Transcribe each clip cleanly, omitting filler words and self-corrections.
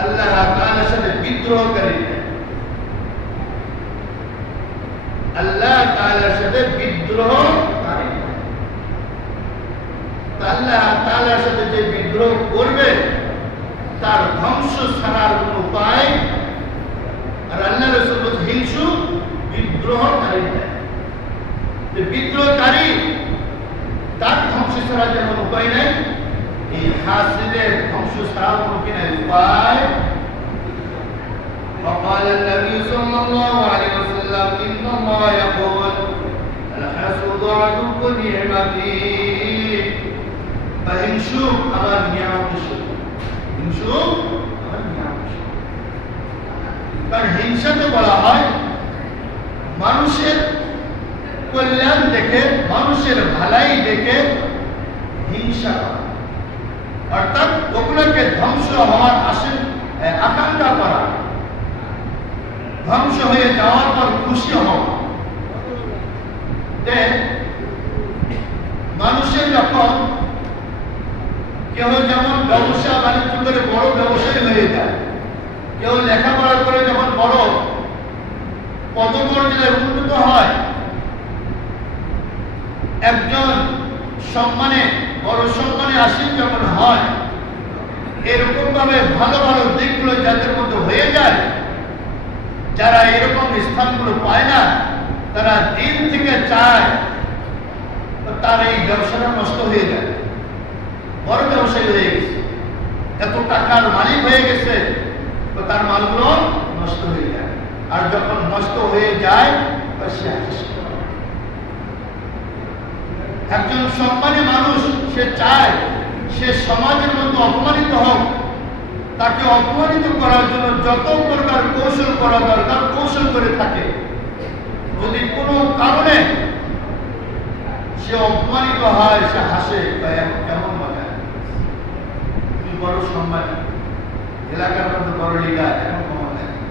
আল্লাহ তাআলার সাথে বিদ্রোহকারী নাই। আল্লাহ তাআলার সাথে বিদ্রোহকারী নাই। আল্লাহ তাআলার সাথে যে বিদ্রোহ করবে তার ধ্বংস ছাড়ার কোন উপায়। আর আল্লাহ রাসূল হিংসু বিদ্রোহকারী নাই। যে বিদ্রোহকারী তার ধ্বংস ছাড়া যেমন উপায় নাই, এই হাসিদের ধ্বংস ছাড়া কোনো কি নাই উপায়। وقال النبي صلى الله عليه وسلم إن الله يقول الحسود عدو نعمتي فهمشوا على نعمة الشكر হিংসু আমার নিয়ামত। কারণ হিংসাকে বলা হয় মানুষের কল্যাণ দেখে, মানুষের ভালাই দেখে হিংসা করা, অর্থাৎ ওগুলোকে ধ্বংস হওয়ার আকাঙ্ক্ষা করা, ধ্বংস হয়ে যাওয়ার পর খুশি হওয়া। মানুষের যখন কেউ যেমন ব্যবসা বাণিজ্য করে বড় ব্যবসায়ী হয়ে যায়, কেউ লেখাপড়া করে যখন বড় পদপর্যায়ে উন্নীত হয়, একজন সম্মানে বড় সম্মানে আসীন যখন হয়, এরকম ভাবে ভালো ভালো দিকগুলো যাদের মধ্যে হয়ে যায়, যারা এরকম স্থানগুলো পায় না, তারা দিন থেকে চায় তার এই ব্যবসাটা নষ্ট হয়ে যায়। বড় ব্যবসায়ী হয়ে গেছে, এত টাকার মালিক হয়ে গেছে, তো তার মালগুলো নষ্ট হয়ে যায়। আর যখন নষ্ট হয়ে যায় সে হাসে। একজন সম্মানী মানুষ সে চায় সে সমাজের মধ্যে অপমানিত হোক, তাকে অপমানিত করার জন্য যত প্রকার কৌশল করা দরকার কৌশল করে থাকে। যদি কোনো কারণে সে অপমানিত হয়, সে হাসে, কেমন মজা, তুমি বড় সম্মানী, এলাকার মধ্যে বড় লিডার, এমন ক্ষমতা নেই।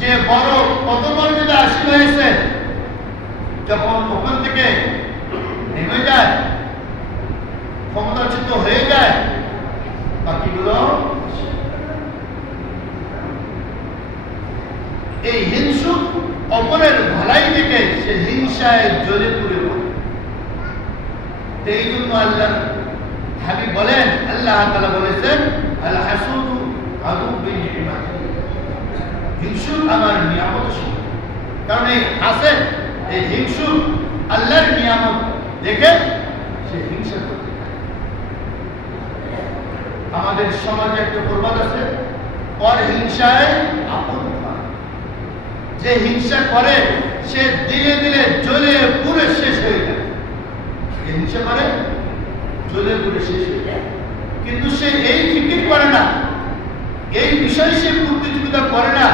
যে বড় পদমর্যাদা আসীন হয়েছে, যখন ওখান থেকে নেমে যায়, ক্ষমতাচ্যুত হয়ে যায়, বাকিগুলো এই হিংসুক অপরের ভালাই থেকে সে হিংসায় জ্বলে পুড়ে পড়ে। এই জন্য আল্লাহ হাবিব বলেন, আল্লাহ তাআলা বলেছেন, আল হাসুদু আদুউবি নি'মাতি, হিংসুক আমার নিয়ামত। কারণ এই হাসেদ, এই হিংসুক আল্লাহর নিয়ামত দেখে সে হিংসা করতে থাকে। আমাদের সমাজে একটা প্রবাদ আছে, পর হিংসায় আপন হয়। যে হিংসা করে সে দিলে দিলে জ্বলে পুড়ে শেষ হয়ে যায়। হিংসা করে জ্বলে পুড়ে শেষ হয়ে যায়, কিন্তু সে এই ফিকির করে না, এই বিষয়ে সে প্রতিযোগিতা করে না।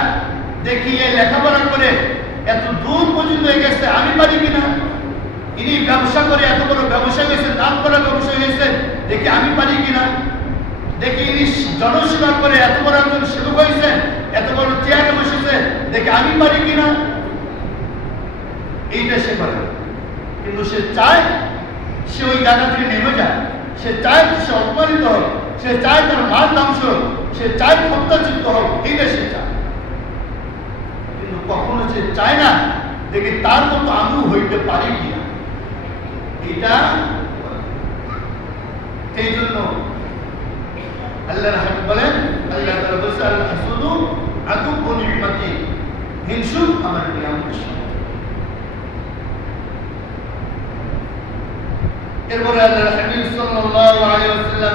দেখি এই লেখাপড়া করে এত দূর পর্যন্ত হয়ে গেছে, আমি পারি কিনা। ইনি ব্যবসা করে এত বড় ব্যবসা হয়েছে, দাম করা ব্যবসা হয়েছে, দেখি আমি পারি কিনা। দেখি ইনি জনসেবা করে এত বড় একজন সেবক হয়েছে, এত বড় চেয়ারে বসেছে, দেখি আমি পারি কিনা। এইটা সে করে, কিন্তু সে চায় সে ওই জায়গা থেকে নেমে যায়। সে চায় সে অপমানিত হোক, সে চায় তার মান ধ্বংস হোক, সে চায় ক্ষমতাচ্যুত হোক, এইটা সে চায়। কিন্তু কখনো সে চায় না দেখি তার মতো আমিও হইতে পারি কিনা। এটা এই জন্য আল্লাহর হাবিব বলেন, আল্লাহ তাআলা বলেছেন, আল হাসুদু আদুউবু নি'মাতি, হিংসুক আমার নিয়ামত। এরপরে আল্লাহর হাবিব সাল্লাল্লাহু আলাইহি ওয়াসাল্লাম